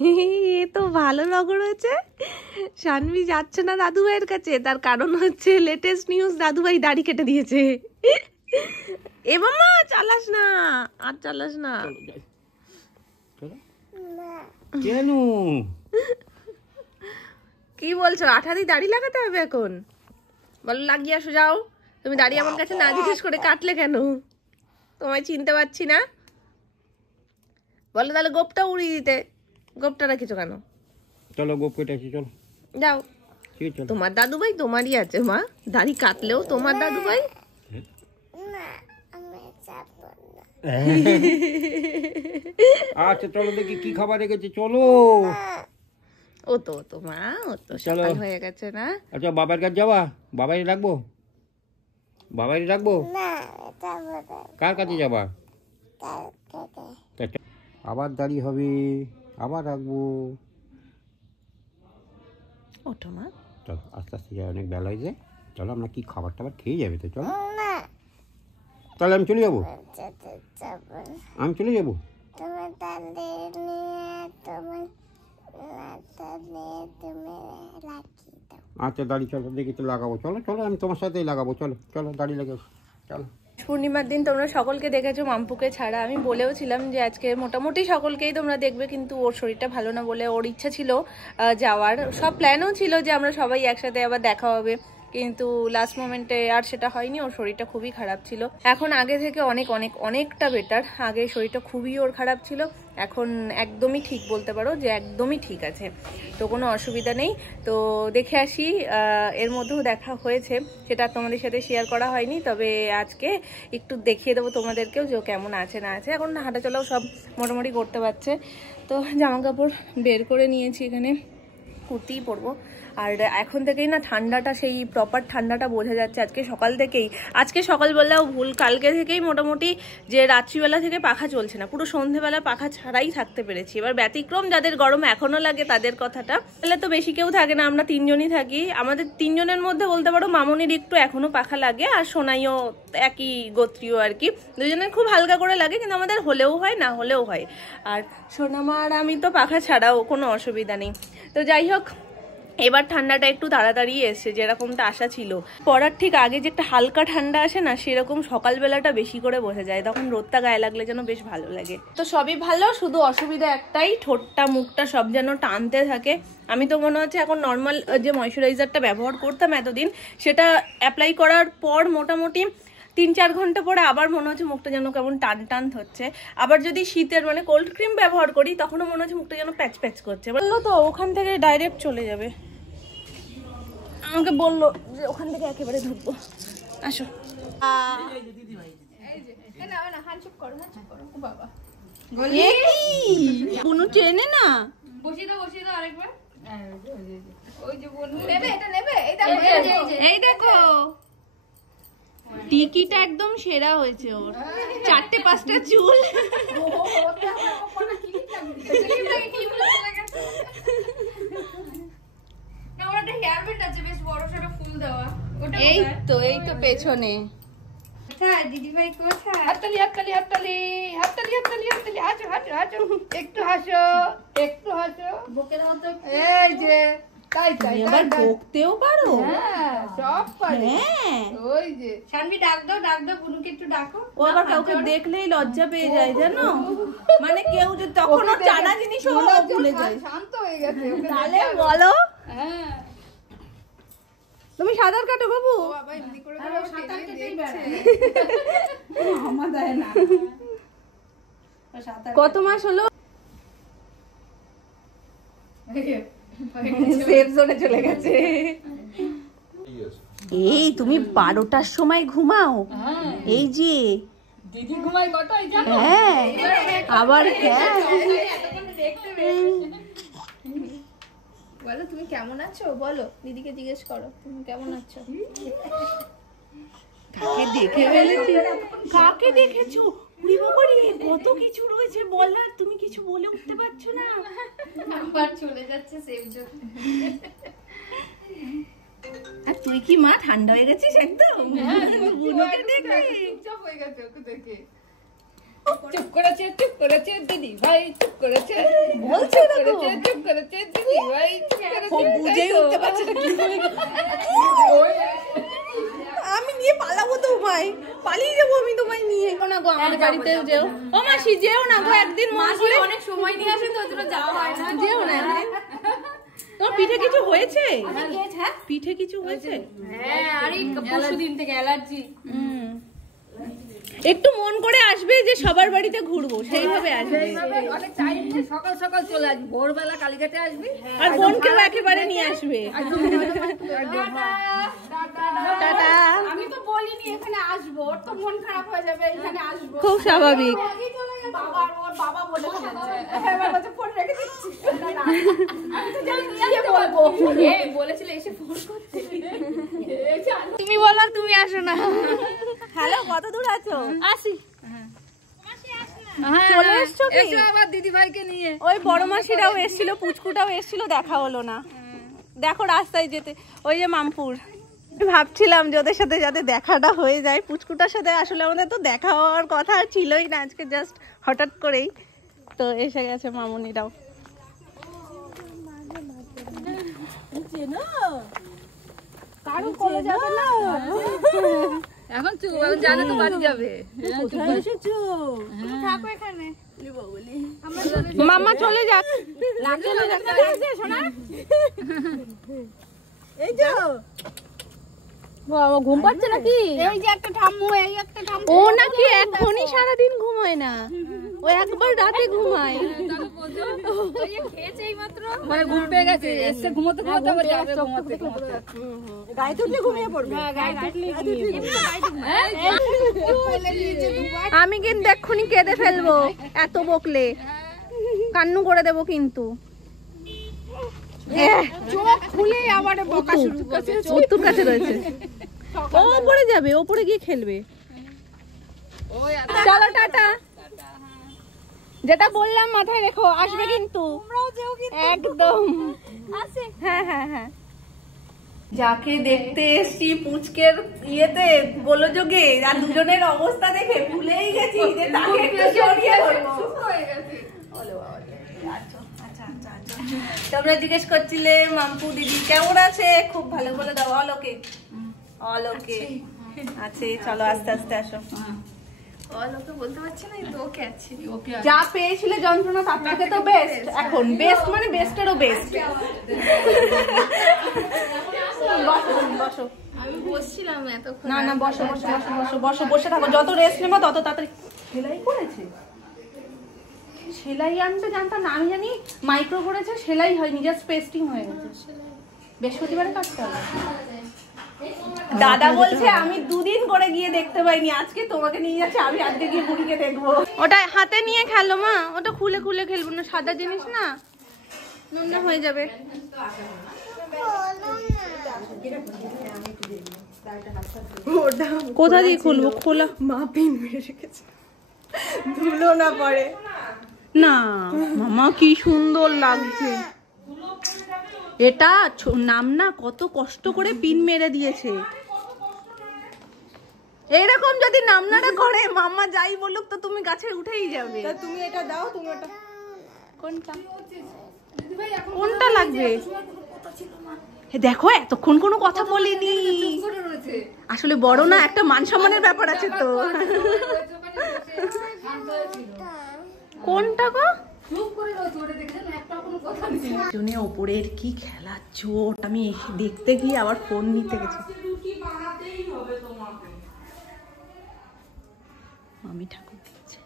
এ তো ভালো লগর হয়েছে। সানভি যাচ্ছে না দাদু ভাইয়ের কাছে, তার কারণ হচ্ছে লেটেস্ট নিউজ, দাদু ভাই দাড়ি কেটে দিয়েছে। এ মামা চালাস না, আর চালাস না। কেন কি বলছো? আঠা দিয়ে দাড়ি লাগাতে হবে এখন? বলো লাগিয়ে আসো যাও। তুমি দাড়ি আমার কাছে না জিজ্ঞেস করে কাটলে কেন? তোমায় চিনতে পারছি না। বলো তাহলে গোপটা উড়িয়ে দিতে। গোপটা রাখিছো কেন? চলো গোপ কেটে আসি, চলো যাও। চলো। তোমার দাদু ভাই তোমারই আছে মা, দাড়ি কাটলেও তোমার দাদু ভাই। আচ্ছা চলো দেখি কি খাবার রেখেছে, চলো। ও তো মা, ও তো সকাল হয়ে গেছে না? আচ্ছা বাবার কাছে যাবা? বাবাই রাখবো? বাবাই রাখবো? কার কাছে যাবা? আবার দাঁড়িয়ে হবে, আবার রাখবো। ওঠো মা। চলো আস্তে আস্তে যাই, অনেক বেলা হয়েছে। চলো আমরা কি খাবার টাবার খেয়ে যাবে তো, চলো। তাহলে আমি চলে যাবো, আমি চলে যাবো। আচ্ছা দাড়ি চলো দেখি তো লাগাবো, চলো চলো আমি তোমার সাথেই লাগাবো, চলো চলো দাড়ি লাগে, চলো। পূর্ণিমার দিন তোমরা সকলকে দেখেছো, মাম্পুকে ছাড়া। আমি বলেও ছিলাম যে আজকে মোটামুটি সকলকেই তোমরা দেখবে, কিন্তু ওর শরীরটা ভালো না বলে ওর ইচ্ছা ছিল যাওয়ার। সব প্ল্যানও ছিল যে আমরা সবাই একসাথে আবার দেখা হবে, কিন্তু লাস্ট মোমেন্টে আর সেটা হয়নি। ওর শরীরটা খুবই খারাপ ছিল। এখন আগে থেকে অনেকটা বেটার। আগে শরীরটা খুবই ওর খারাপ ছিল, এখন একদমই ঠিক বলতে পারো যে একদমই ঠিক আছে, তো কোনো অসুবিধা নেই। তো দেখে আসি, এর মধ্যেও দেখা হয়েছে, সেটা তোমাদের সাথে শেয়ার করা হয়নি, তবে আজকে একটু দেখিয়ে দেবো তোমাদেরকেও যে কেমন আছে না আছে। এখন হাঁটাচলাও সব মোটামুটি করতে পারছে। তো জামা কাপড় বের করে নিয়েছি, এখানে কুর্তিই পরবো। আর এখন থেকেই না ঠান্ডাটা, সেই প্রপার ঠান্ডাটা বোঝা যাচ্ছে আজকে সকাল থেকেই। আজকে সকাল বললেও ভুল, কালকে থেকেই মোটামুটি যে রাত্রিবেলা থেকে পাখা চলছে না, পুরো সন্ধেবেলা পাখা ছাড়াই থাকতে পেরেছি। এবার ব্যতিক্রম যাদের গরম এখনো লাগে তাদের কথাটা, তাহলে তো বেশি কেউ থাকে না, আমরা তিনজনই থাকি। আমাদের তিনজনের মধ্যে বলতে পারো মামনির একটু এখনো পাখা লাগে, আর সোনাইও একই গোত্রীয় আর কি, দুজনের খুব হালকা করে লাগে, কিন্তু আমাদের হলেও হয় না হলেও হয়। আর সোনামার আমি তো পাখা ছাড়াও কোনো অসুবিধা নেই। তো যাই হোক, এবার ঠান্ডাটা একটু তাড়াতাড়ি এসছে, যেরকমটা আশা ছিল। পড়ার ঠিক আগে যে একটা হালকা ঠান্ডা আসে না, সেরকম সকালবেলাটা বেশি করে বোঝা যায়, তখন রোদটা গায়ে লাগলে যেন বেশ ভালো লাগে। তো সবই ভালো, শুধু অসুবিধা একটাই, ঠোঁটটা মুখটা সব যেন টানতে থাকে। আমি তো মনে হচ্ছে এখন নর্মাল যে ময়শ্চারাইজারটা ব্যবহার করতাম এতদিন, সেটা অ্যাপ্লাই করার পর মোটামুটি 3-4 ঘন্টা পরে আবার মনে হচ্ছে মুখটা যেন কেমন টান টান হচ্ছে। আবার যদি শীতের মানে কোল্ড ক্রিম ব্যবহার করি, তখনও মনে হচ্ছে মুখটা যেন প্যাচ প্যাচ করছে। বললো তো ওখান থেকে ডাইরেক্ট চলে যাবে, আমাকে বললো যে ওখান থেকে একেবারে ঢুকবো। আসো। কোনো ট্রেনে না এই দেখো টিকিটা একদম সেরা হয়েছে ওর, 4-5টা চুল। এই তো পেছনে দিদিভাই কোথায়? হাততালি হাততালি হাততালি হাততালি হাততালি হাততালি, হাসো হাসো হাসো, একটু হাসো একটু হাসো। এই যে তাই তাই আবার বকতেও পারো? হ্যাঁ সব পারে। হ্যাঁ ওই যে শানভি ডাক দাও বুনুকে একটু ডাকো। ও আবার কাউকে দেখলেই লজ্জা পেয়ে যায় জানো, মানে কেউ যে তখন ওর জানা জিনিস ও ভুলে যায়। শান্ত হয়ে গেছে তাহলে বলো। হ্যাঁ তুমি সাঁতার কাটো বাবু? বাবা এমনি করে সাঁতার কেটেই বেড়ায়, আমার দেয় না। কত মাস হলো? সেফ জোনে চলে গেছে। এই তুমি 12টার সময় ঘুমাও? এই যে দিদি ঘুমায় কটায় জানো? হ্যাঁ আবার হ্যাঁ। বলো তুমি কেমন আছো, বলো দিদিকে জিজ্ঞেস করো তুমি কেমন আছো। কাকে দেখে ফেলেছি? কাকে দেখেছো? উড়ি বাবা রে, কত কিছু রয়েছে বলার, তুমি কিছু বলে উঠতে পারছো না। আবার চলে যাচ্ছে সেফ জোন। আর তুই কি মা ঠান্ডা হয়ে গেছিস একদম? বুনুকে দেখে চুপচাপ হয়ে গেছে ওকে দেখে। চুপ করেছে দিদি ভাই, চুপ করেছে বলছে চুপ করেছে দিদি ভাই, বুঝেই উঠতে পারছে না কি করে। আমি নিয়ে পালাবো তোমায়, পালিয়ে যাবো আমি তোমায় নিয়ে। না গো আমাদের বাড়িতে যেও। ও মাসি যেও না গো, একদিন মাসি অনেক সময় নিয়ে আসে তো ওজন্য যাওয়া হয় না। যেও না। তোমার পিঠে কিছু হয়েছে? পিঠে কিছু হয়েছে? হ্যাঁ, আরে পরশুদিন থেকে অ্যালার্জি। একটু মন করে আসবে যে সবার বাড়িতে ঘুরবো, সেইভাবে আসবে। অনেক টাইম নিয়ে সকাল সকাল চলে আসবি, ভোরবেলা কালীঘাটে আসবি, আর বোনকেও একেবারে নিয়ে আসবে। টাটা। আমি তো বলিনি এখানে আসবো, ওর তো মন খারাপ হয়ে যাবে এখানে আসবো। খুব স্বাভাবিক। বাবা, ওর বাবা বলে এবার বলছে ফোন রেখে দিচ্ছি। আমি তো জানি কি বলবো, বলেছিল এসে ফোন করতে। তুমি বলো, তুমি আসো না। হ্যালো, কত দূর আছো? আসি। চলে এসছো কি? এসো আবার দিদি ভাইকে নিয়ে। ওই বড় মাসিরাও এসেছিল, পুচকুটাও এসেছিল, দেখা হলো না। দেখো রাস্তায় যেতে, ওই যে মামপুর। ভাবছিলাম যে ওদের সাথে যাতে দেখাটা হয়ে যায়। পুচকুটার সাথে আসলে আমাদের তো দেখা হওয়ার কথা ছিলই না, আজকে জাস্ট হঠাৎ করেই তো এসে গেছে মামুনিরাও। কারো কোলে যাবে না এখন চুপ, এখন জানে তো বাড়ি যাবে। কোথায় এসেছো? থাকো এখানে। মামা চলে যাক, চলে যাক। শোনা এই যে বাবা ঘুম পাচ্ছে নাকি? এই যে একটা ঠাম্মু, এই একটা ঠাম্মু। ও নাকি এখনই সারাদিন ঘুমায় না, ও একবার রাতে ঘুমায়। খেয়েছে এই মাত্র, মানে ঘুম পেয়ে গেছে, এসে ঘুমোতে ঘুমোতে আবার যাবে ঘুমোতে ঘুমোতে। গায়ে তুললে ঘুমিয়ে পড়বে। হ্যাঁ, গায়ে তুললে আমি কিন্তু এক্ষুনি কেঁদে ফেলবো, এত বকলে কান্নু করে দেবো কিন্তু। চোখ খুলে আবার বকা শুরু করছে। উত্তুর কাছে রয়েছে, ও ওপরে যাবে, ওপরে গিয়ে খেলবে। চলো টাটা। যেটা বললাম মাথায় রেখো, আসবে কিন্তু একদম। হ্যাঁ হ্যাঁ হ্যাঁ। যাকে দেখতে এসছি পুচকের ইয়েতে গোলযোগে, আর দুজনের অবস্থা দেখে ভুলেই গেছি যে তাকে একটু জড়িয়ে ধরবো। তোমরা জিজ্ঞেস করছিলে মাম্পু দিদি কেমন আছে? খুব ভালো বলে দাও। অলোকে অলোকে আছে। চলো আস্তে আস্তে আসো। অলোকে বলতে পারছি না, তো ওকে আছে। ওকে যা পেয়েছিলে যন্ত্রণা তার থেকে তো বেস্ট। এখন বেস্ট মানে বেস্টেরও বেস্ট। বসো। আমি বসছিলাম এতক্ষণ। না না বসো বসো বসো বসো বসো, বসে থাকো। যত রেস্ট নেবো তত তাড়াতাড়ি। সেলাই করেছে? সেলাই আনতে জানতাম না, আমি জানি মাইক্রো করেছে, সেলাই হয়নি, জাস্ট পেস্টিং হয়ে গেছে। বৃহস্পতিবারে কাটতে হবে। দাদা বলছে আমি দুদিন করে গিয়ে দেখতে পাইনি, আজকে তোমাকে নিয়ে যাচ্ছে, আমি আজকে গিয়ে বুড়িকে দেখবো। ওটা হাতে নিয়ে খেলো মা, ওটা খুলে খুলে খেলবো না, সাদা জিনিস না, নোংরা হয়ে যাবে। কোথা দিয়ে খুলবো? খোলা মা পিন মেরে রেখেছে, ধুলো না পড়ে। না মামা কি সুন্দর লাগছে এটা। নাম না কত কষ্ট করে পিন মেরে দিয়েছে। এইরকম যদি নামনাটা করে মামা যাই বলুক তো তুমি গাছে উঠেই যাবে। তুমি এটা দাও, তুমি ওটা কোনটা কোনটা লাগবে? দেখো এতক্ষণ কোনো কথা বলিনি, আসলে বড় না, একটা মান সম্মানের ব্যাপার আছে তো। কোনটা গো? জনে ওপরের কি খেলা চোট, আমি দেখতে গিয়ে আবার ফোন নিতে গেছি। মামি ঠাকুর দেখছে।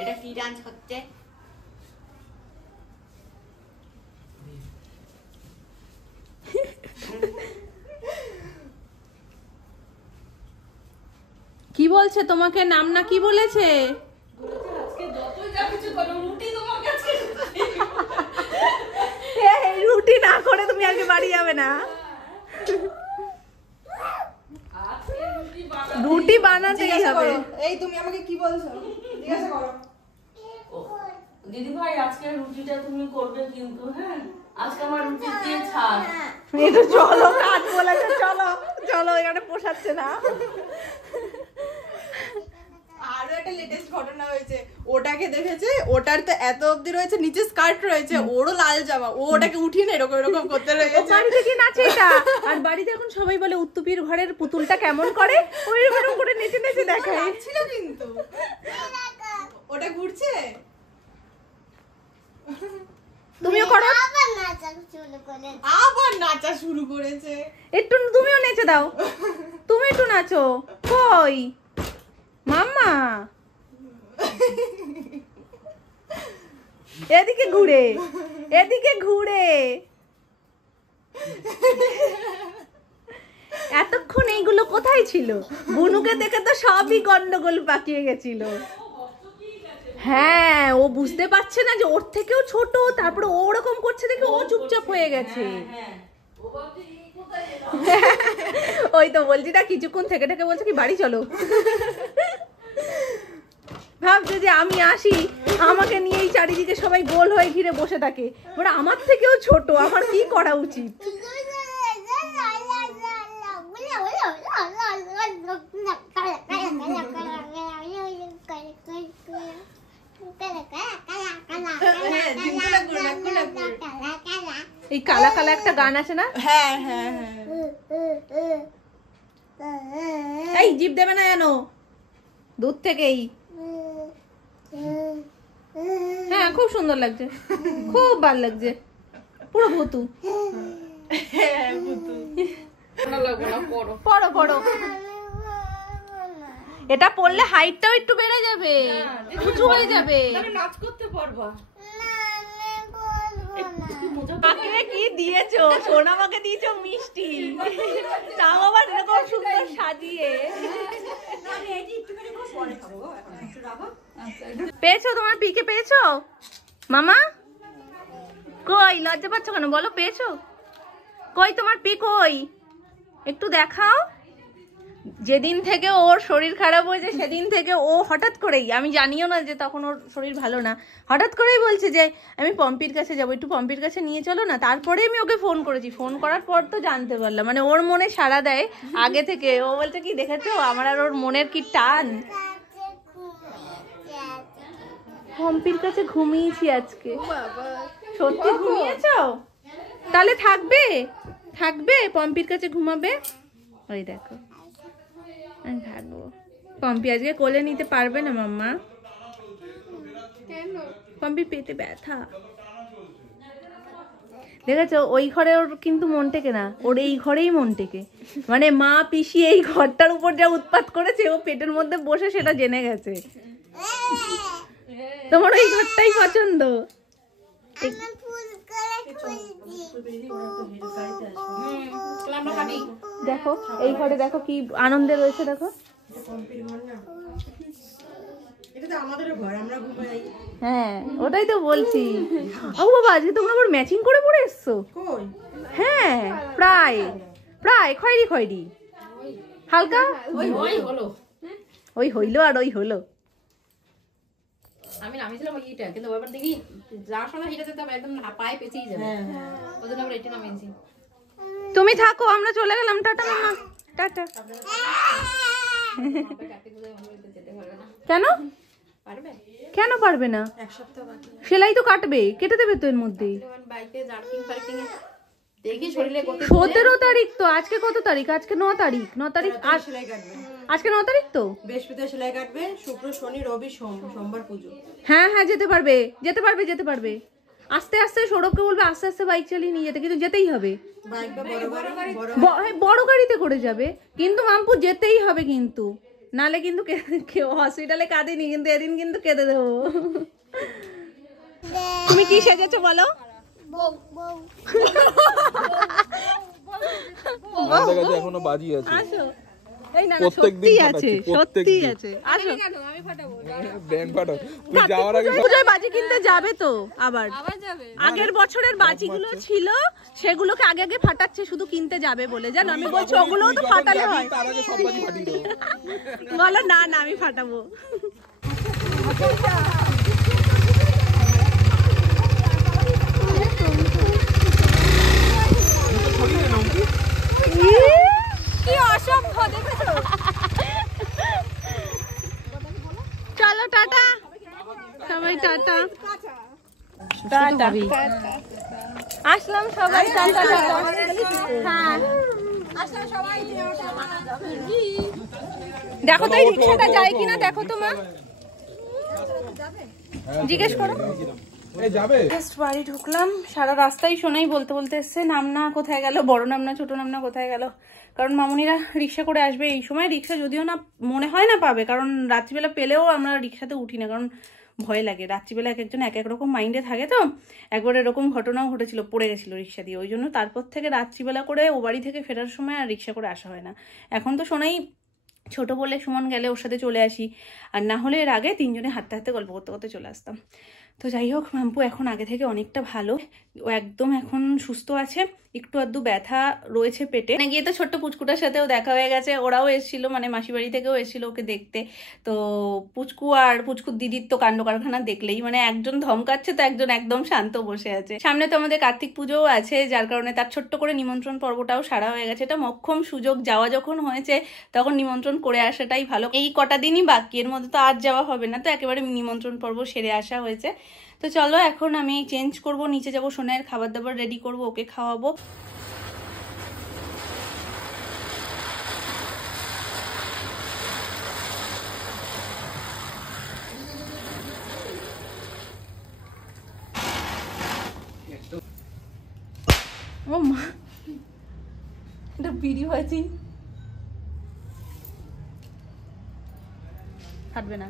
এটা কি ডান্স হচ্ছে? কি বলছে তোমাকে? নাম না কি বলেছে? রুটি না করে তুমি আজকে বাড়ি যাবে না। রুটি বানাতেই হবে। এই তুমি আমাকে কি বলছো? জিজ্ঞাসা করো। দিদি ভাই আজকে রুটিটা তুমি করবে কিন্তু, হ্যাঁ আজকে আমার রুটি দিয়ে ছাড়। একটু চলো, কাজ বলেছে, চলো চলো, এখানে পোষাচ্ছে না। আরো একটা লেটেস্ট ঘটনা হয়েছে, ওটাকে দেখেছে, ওটার তো এত অবধি রয়েছে, নিচে স্কার্ট রয়েছে, ওরও লাল জামা, ও ওটাকে উঠিয়ে না এরকম এরকম করতে রয়েছে। বাড়িতে কি নাচে এটা? আর বাড়িতে এখন সবাই বলে উত্তুপির ঘরের পুতুলটা কেমন করে, ওইরকম করে নেচে নেচে দেখায়। ছিল কিন্তু ওটা ঘুরছে। তুমিও করো, আবার নাচা শুরু করেছে। একটু তুমিও নেচে দাও, তুমি একটু নাচো। কই মাম্মা, এদিকে ঘুরে, এদিকে ঘুরে। এতক্ষণ এইগুলো কোথায় ছিল? বুনুকে দেখে তো সবই গন্ডগোল পাকিয়ে গেছিল। হ্যাঁ, ও বুঝতে পারছে না যে ওর থেকেও ছোট, তারপরে ও ওরকম করছে দেখে ও চুপচাপ হয়ে গেছে। ওই তো বলছি না, কিছুক্ষণ থেকে থেকে বলছে কি বাড়ি চলো। ভাবছে যে আমি আসি, আমাকে নিয়েই চারিদিকে সবাই গোল হয়ে ঘিরে বসে থাকে, মানে আমার থেকেও ছোট, আমার কি করা উচিত? এই কালা কালা একটা গান আছে না? হ্যাঁ হ্যাঁ হ্যাঁ, এই জিভ দেবে না জানো, দূর থেকেই। হ্যাঁ খুব সুন্দর লাগছে, খুব ভালো লাগছে, পুরো ভুতু। পড়ো পড়ো, এটা পড়লে হাইটটাও একটু বেড়ে যাবে, উঁচু হয়ে যাবে। নাচ করতে পারবা? কাকে কি দিয়েছো? সোনামাকে দিয়েছো মিষ্টি, তাও আবার এরকম সুন্দর সাজিয়ে। পেয়েছো তোমার পিকে? পেয়েছো মামা? কই লজ্জা পাচ্ছ কেন বলো? পেয়েছো? কই তোমার পি কই? একটু দেখাও। যেদিন থেকে ওর শরীর খারাপ হয়েছে সেদিন থেকে ও হঠাৎ করেই, আমি জানিও না যে তখন ওর শরীর ভালো না, হঠাৎ করেই বলছে যে আমি পম্পির কাছে যাবো, একটু পম্পির কাছে নিয়ে চলো না। তারপরে আমি ওকে ফোন করেছি, ফোন করার পর তো জানতে পারলাম, মানে ওর মনে সাড়া দেয় আগে থেকে। ও বলছে কি দেখেছো আমার আর ওর মনের কি টান। পম্পির কাছে ঘুমিয়েছি আজকে। সত্যি ঘুমিয়েছো? তাহলে থাকবে, থাকবে পম্পির কাছে ঘুমাবে। ওই দেখো আমি থাকবো। পম্পি আজকে কোলে নিতে পারবে না মাম্মা, পম্পি পেটে ব্যথা। দেখেছো ওই ঘরে ওর কিন্তু মন টেকে না, ওর এই ঘরেই মন টেকে। মানে মা পিসি এই ঘরটার উপর যা উৎপাত করেছে, ও পেটের মধ্যে বসে সেটা জেনে গেছে। তোমার ওই ঘরটাই পছন্দ। দেখো এই ঘরে দেখো কি আনন্দে রয়েছে, দেখো। হ্যাঁ ওটাই তো বলছি। ও বাবা আজকে তোমরা আবার ম্যাচিং করে পরে এসছো? হ্যাঁ প্রায় প্রায় খয়েরি খয়েরি হালকা, ওই হইলো আর ওই হলো। আমি নামিয়েছিলাম ওইটা, কিন্তু ব্যাপার দেখি যাওয়ার সময় হিটাতে তো একদম পায়ে পেঁচেই যাবে, ওদের আবার এটা নামিয়েছি। তুমি থাকো, আমরা চলে গেলাম। টাটা মামা, টাটা। কেন পারবে? কেন পারবে না? সেলাই তো কাটবে, কেটে দেবে তো এর মধ্যে। বাইকে জার্কিং ফার্কিং দেখি শরীরে 17 তারিখ তো, আজকে কত তারিখ? আজকে 9 তারিখ। 9 তারিখ সেলাই কাটবে, আজকে 9 তারিখ তো। বৃহস্পতিবার সেলাই কাটবে, শুক্র শনি রবি সোমবার পুজো। হ্যাঁ হ্যাঁ যেতে পারবে, যেতে পারবে, যেতে পারবে। আস্তে আস্তে সৌরভকে বলবে আস্তে আস্তে বাইক চালিয়ে নিয়ে যেতে, কিন্তু যেতেই হবে। বাইক বা বড় গাড়ি, বড় গাড়িতে করে যাবে, কিন্তু মাম্পু যেতেই হবে কিন্তু, নালে কিন্তু হসপিটালে কাঁদিনি, কিন্তু এদিন কিন্তু কেঁদে দেবো। তুমি কি সেজেছো বলো? এখনো বাজি আছে। আসো, এই না সত্যি আছে, সত্যি আছে। আসো ব্যাংক ফাটাও। তুই যাওয়ার আগে পূজায় বাজি কিনতে যাবে তো আবার আগের বছরের বাজিগুলো ছিল সেগুলোকে আগে আগে ফাটাচ্ছে, শুধু কিনতে যাবে বলে। জানো আমি বলছি ওগুলোও তো ফাটালে হয়। তার আগে সব বাজি ফাটিয়ে দেবো। বলো না না আমি ফাটাবো। টাটা। আসলাম সবাই, টাটা টাটা। হ্যাঁ দেখো তো এই রিক্সাটা যায় কিনা, দেখো তো মা, জিজ্ঞেস করো। জাস্ট বাড়ি ঢুকলাম, সারা রাস্তায় শোনাই বলতে বলতে এসছে নামনা কোথায় গেল, বড় নামনা ছোট নামনা কোথায় গেল। কারণ মামুনিরা রিক্সা করে আসবে এই সময়, রিক্সা যদিও না মনে হয় না পাবে, কারণ রাত্রিবেলা পেলেও আমরা রিক্সাতে উঠি না, কারণ ভয় লাগে। রাত্রিবেলা এক একজন এক এক রকম মাইন্ডে থাকে, তো একবার এরকম ঘটনাও ঘটেছিল, পড়ে গেছিল রিক্সা দিয়ে। ওই জন্য তারপর থেকে রাত্রিবেলা করে ও বাড়ি থেকে ফেরার সময় আর রিক্সা করে আসা হয় না। এখন তো শোনাই ছোট বলে সুমন গেলে ওর সাথে চলে আসি, আর না হলে এর আগে তিনজনে হাঁটতে হাঁটতে গল্প করতে করতে চলে আসতাম। তো যাই হোক, মাম্পু এখন আগে থেকে অনেকটা ভালো, ও একদম এখন সুস্থ আছে। একটু আধটু ব্যথা রয়েছে পেটে। গিয়ে তো ছোট্ট পুচকুটার সাথেও দেখা হয়ে গেছে, ওরাও এসেছিল, মানে মাসি বাড়ি থেকেও এসেছিল ওকে দেখতে। তো পুচকু আর পুচকুর দিদির তো কাণ্ড কারখানা দেখলেই, মানে একজন ধমকাচ্ছে তো একজন একদম শান্ত বসে আছে। সামনে তো আমাদের কার্তিক পুজোও আছে, যার কারণে তার ছোট্ট করে নিমন্ত্রণ পর্বটাও সারা হয়ে গেছে। এটা মক্ষম সুযোগ, যাওয়া যখন হয়েছে তখন নিমন্ত্রণ করে আসাটাই ভালো। এই কটা দিনই বাকি, এর মধ্যে তো আর যাওয়া হবে না, তো একেবারে নিমন্ত্রণ পর্ব সেরে আসা হয়েছে। তো চলো এখন আমি চেঞ্জ করব, নিচে যাবো, সোনাইয়ের খাবার দাবার রেডি করব, ওকে খাওয়াবো। ও মা, এটা বিড়ি হয়েছি, হাঁটবে না।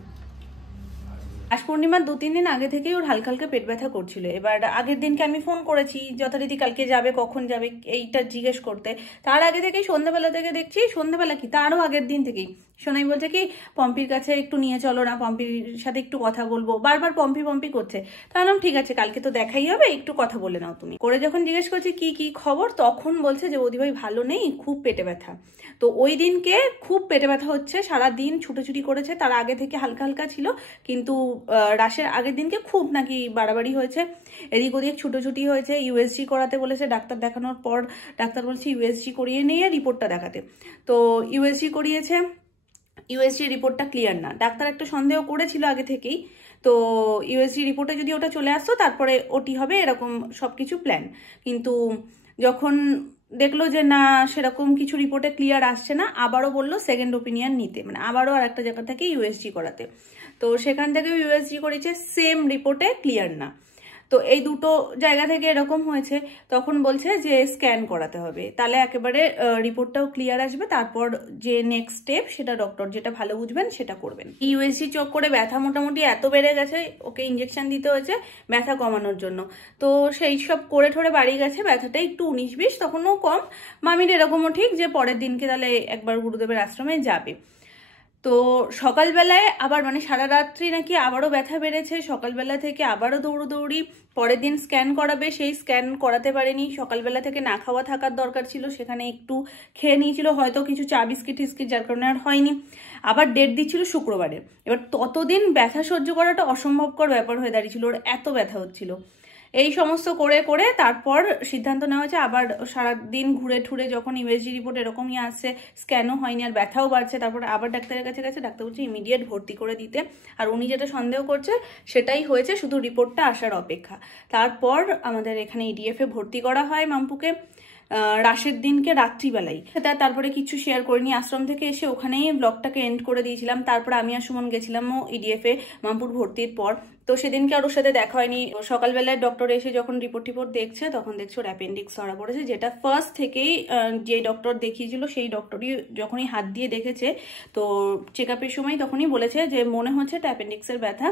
আজ পূর্ণিমার 2-3 দিন আগে থেকেই ওর হালকা হালকা পেট ব্যথা করছিল। এবার আগের দিনকে আমি ফোন করেছি যথারীতি, কালকে যাবে কখন যাবে এইটা জিজ্ঞেস করতে। তার আগে থেকেই সন্ধ্যাবেলা থেকে দেখছি, সন্ধ্যাবেলা কি তারও আগের দিন থেকেই সোনাই বলছে কি পম্পির কাছে একটু নিয়ে চলো না, পম্পির সাথে একটু কথা বলবো, বারবার পম্পি পম্পি করছে। তাহলে ঠিক আছে কালকে তো দেখাই হবে, একটু কথা বলে নাও তুমি। করে যখন জিজ্ঞেস করছি কি কি খবর, তখন বলছে যে বৌদি ভাই ভালো নেই, খুব পেটে ব্যথা। তো ওই দিনকে খুব পেটে ব্যথা হচ্ছে, সারাদিন ছুটোছুটি করেছে, তার আগে থেকে হালকা হালকা ছিল, কিন্তু রাশের আগের দিনকে খুব নাকি বাড়াবাড়ি হয়েছে, এদিক ওদিক ছুটোছুটি হয়েছে। ইউএসজি করাতে বলেছে, ডাক্তার দেখানোর পর ডাক্তার বলছে ইউএসজি করিয়ে নিয়ে রিপোর্টটা দেখাতে। তো ইউএসজি করিয়েছে, ইউএসজি রিপোর্টটা ক্লিয়ার না। ডাক্তার একটা সন্দেহ করেছিল আগে থেকেই, তো ইউএসজি রিপোর্টে যদি ওটা চলে আসতো তারপরে ওটি হবে, এরকম সবকিছু প্ল্যান। কিন্তু যখন দেখলো যে না সেরকম কিছু রিপোর্টে ক্লিয়ার আসছে না, আবারও বললো সেকেন্ড ওপিনিয়ন নিতে, মানে আবারও আর একটা জায়গা থেকে ইউএসজি করাতে। তো সেখান থেকে ইউএসজি করেছে, সেম রিপোর্টে ক্লিয়ার না। তো এই দুটো জায়গা থেকে এরকম হয়েছে, তখন বলছে যে স্ক্যান করাতে হবে, তাহলে একেবারে রিপোর্টটাও ক্লিয়ার আসবে, তারপর যে নেক্সট স্টেপ সেটা ডক্টর যেটা ভালো বুঝবেন সেটা করবেন। ইউএসজি চোখ করে ব্যথা মোটামুটি এত বেড়ে গেছে, ওকে ইঞ্জেকশন দিতে হয়েছে ব্যথা কমানোর জন্য। তো সেই সব করে ঠোরে বাড়ি গেছে, ব্যথাটা একটু 19-20 তখনও কম। মামির এরকমও ঠিক যে পরের দিনকে তাহলে একবার গুরুদেবের আশ্রমে যাবে। তো সকালবেলায় আবার মানে সারা রাত্রি নাকি আবারও ব্যথা বেড়েছে, সকালবেলা থেকে আবারও দৌড়োদৌড়ি, পরের দিন স্ক্যান করাবে, সেই স্ক্যান করাতে পারেনি। সকালবেলা থেকে না খাওয়া থাকার দরকার ছিল, সেখানে একটু খেয়ে নিয়েছিল হয়তো কিছু চা বিস্কিট টিস্কিট, যার কারণে আর হয়নি। আবার ডেট দিচ্ছিল শুক্রবারে। এবার ততদিন ব্যথা সহ্য করাটা অসম্ভবকর ব্যাপার হয়ে দাঁড়িয়েছিল, ওর এত ব্যথা হচ্ছিল। এই সমস্ত করে করে তারপর সিদ্ধান্ত নেওয়া হয়েছে, আবার সারাদিন ঘুরে ঠুরে যখন ইউএসজি রিপোর্ট এরকমই আসছে, স্ক্যানও হয়নি আর ব্যথাও বাড়ছে, তারপর আবার ডাক্তারের কাছে গেছে, ডাক্তার বলছে ইমিডিয়েট ভর্তি করে দিতে। আর উনি যেটা সন্দেহ করছে সেটাই হয়েছে, শুধু রিপোর্টটা আসার অপেক্ষা। তারপর আমাদের এখানে ইডিএফে ভর্তি করা হয় মাম্পুকে রাশের দিনকে রাত্রিবেলায়। তারপরে কিছু শেয়ার করিনি, আশ্রম থেকে এসে ওখানেই ব্লগটাকে এন্ড করে দিয়েছিলাম। তারপরে আমি আর সুমন গেছিলাম ইডিএফে মাম্পুর ভর্তির পর। তো সেদিনকে আর ওর সাথে দেখা হয়নি। সকালবেলায় ডক্টর এসে যখন রিপোর্ট দেখছে, তখন দেখছে ওর অ্যাপেন্ডিক্স ধরা পড়েছে, যেটা ফার্স্ট থেকেই যে ডক্টর দেখিয়েছিল সেই ডক্টরই যখনই হাত দিয়ে দেখেছে, তো চেক আপের সময় তখনই বলেছে যে মনে হচ্ছে এটা অ্যাপেন্ডিক্সের ব্যথা,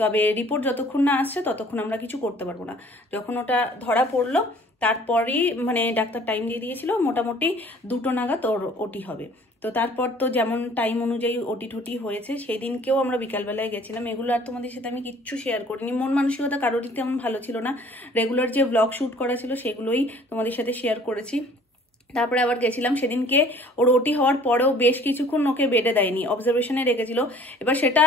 তবে রিপোর্ট যতক্ষণ না আসছে ততক্ষণ আমরা কিছু করতে পারবো না। যখন ওটা ধরা পড়লো তারপরেই মানে ডাক্তার টাইম দিয়ে দিয়েছিল, মোটামুটি 2টো নাগাদ ওর ওটি হবে। তো তারপর তো যেমন টাইম অনুযায়ী ওটি ঠটি হয়েছে, সেই দিনকেও আমরা বিকালবেলায় গেছিলাম। এগুলো আর তোমাদের সাথে আমি কিচ্ছু শেয়ার করিনি, মন মানসিকতা কারোরই তেমন ভালো ছিল না। রেগুলার যে ব্লগ শ্যুট করা ছিল সেগুলোই তোমাদের সাথে শেয়ার করেছি। তারপরে আবার গেছিলাম, সেদিনকে ওর ওটি হওয়ার পরেও বেশ কিছুক্ষণ ওকে বেডে দেয়নি, অবজারভেশনে রেখেছিল। এবার সেটা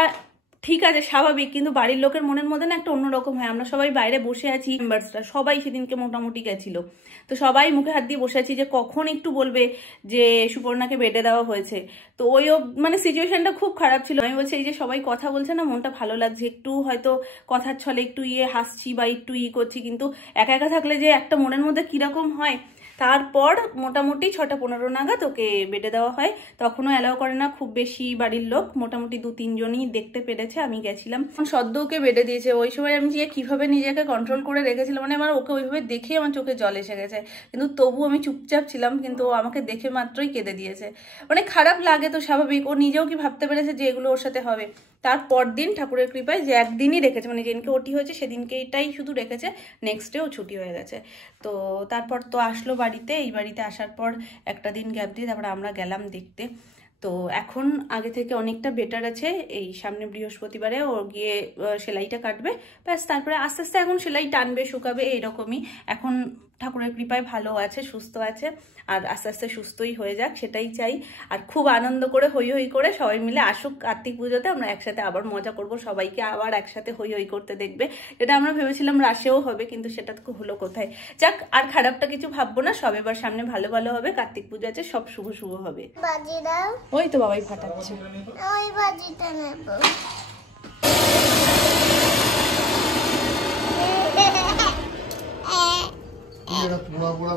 ঠিক আছে স্বাভাবিক, কিন্তু বাড়ির লোকের মনের মধ্যে না একটা অন্যরকম হয়। আমরা সবাই বাইরে বসে আছি, মেম্বার্সরা সবাই সেদিনকে মোটামুটি গেছিল, তো সবাই মুখে হাত দিয়ে বসে আছি যে কখন একটু বলবে যে সুপর্ণাকে বেডে দেওয়া হয়েছে। তো ওইও মানে সিচুয়েশনটা খুব খারাপ ছিল। আমি বলছি এই যে সবাই কথা বলছে না, মনটা ভালো লাগছে, একটু হয়তো কথার ছলে একটু হাসছি বা একটু করছি, কিন্তু একা একা থাকলে যে একটা মনের মধ্যে কিরকম হয়। তারপর মোটামুটি 6:15 নাগাদ ওকে বেডে দেওয়া হয়। তখনও অ্যালাউ করে না খুব বেশি বাড়ির লোক, মোটামুটি 2-3 জনই দেখতে পেরেছে, আমি গেছিলাম। সদ্য ওকে বেডে দিয়েছে, ওই সময় আমি যে কিভাবে নিজেকে কন্ট্রোল করে রেখেছিলাম, মানে আমার ওকে ওইভাবে দেখে আমার চোখে জল এসে গেছে, কিন্তু তবু আমি চুপচাপ ছিলাম, কিন্তু ও আমাকে দেখে মাত্রই কেঁদে দিয়েছে। মানে খারাপ লাগে তো স্বাভাবিক, ও নিজেও কি ভাবতে পেরেছে যে এগুলো ওর সাথে হবে। তারপর দিন ঠাকুরের কৃপায় যে একদিনই রেখেছে, মানে যেদিনকে ওটি হয়েছে সেদিনকে এটাই শুধু রেখেছে, নেক্সট ডেও ছুটি হয়ে গেছে। তো তারপর তো আসলো বাড়িতে, এই বাড়িতে আসার পর একটা দিন গ্যাপ দিয়ে তারপর আমরা গেলাম দেখতে। তো এখন আগে থেকে অনেকটা বেটার আছে। এই সামনে বৃহস্পতিবারে ও গিয়ে সেলাইটা কাটবে, ব্যাস তারপরে আস্তে আস্তে এখন সেলাই টানবে শুকাবে এইরকমই। এখন ঠাকুরের কৃপায় ভালো আছে, সুস্থ আছে, আর আস্তে আস্তে সুস্থই হয়ে যাক সেটাই চাই। আর খুব আনন্দ করে হই হই করে সবাই মিলে আসুক কার্তিক পুজোতে, আমরা একসাথে আবার মজা করব, সবাইকে আবার একসাথে হই হই করতে দেখবে। যেটা আমরা ভেবেছিলাম রাশেও হবে, কিন্তু সেটা তো হলো কোথায়। যাক, আর খারাপটা কিছু ভাববো না, সব এবার সামনে ভালো ভালো হবে, কার্তিক পুজো আছে, সব শুভ শুভ হবে। ওই তো বাবাই ফাটাচ্ছে, ওই বাজিটা নেব। পোড়া পোড়া